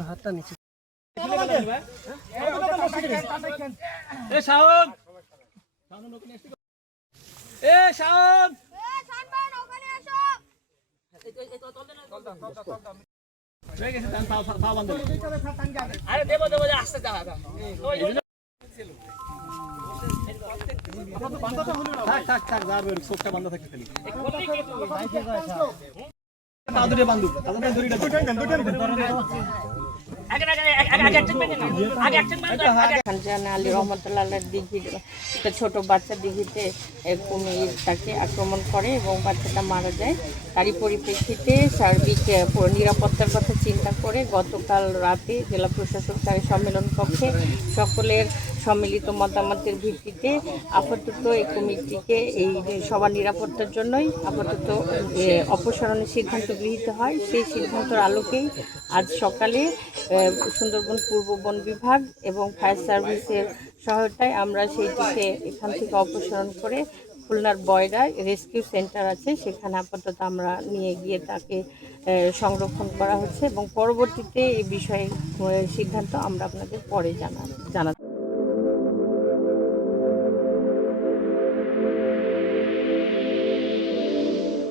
হাতটা নিচে আলী রহমতুল্লাহ দিঘির একটা ছোট বাচ্চা দিঘিতে কুমির তাকে আক্রমণ করে এবং বাচ্চাটা মারা যায়। তারই পরিপ্রেক্ষিতে সার্বিক নিরাপত্তার কথা চিন্তা করে গতকাল রাতে জেলা প্রশাসক তার সম্মেলন কক্ষে সকলের সম্মিলিত মতামতের ভিত্তিতে আপাতত এই কুমিরটিকে এই সবার নিরাপত্তার জন্যই আপাতত অপসারণের সিদ্ধান্ত গৃহীত হয়। সেই সিদ্ধান্তের আলোকেই আজ সকালে সুন্দরবন পূর্ব বন বিভাগ এবং ফায়ার সার্ভিসের সহায়তায় আমরা সেইটিকে এখান থেকে অপসারণ করে খুলনার বয়রা রেস্কিউ সেন্টার আছে সেখানে আপাতত আমরা নিয়ে গিয়ে তাকে সংরক্ষণ করা হচ্ছে এবং পরবর্তীতে এই বিষয়ে সিদ্ধান্ত আমরা আপনাদের পরে জানাব।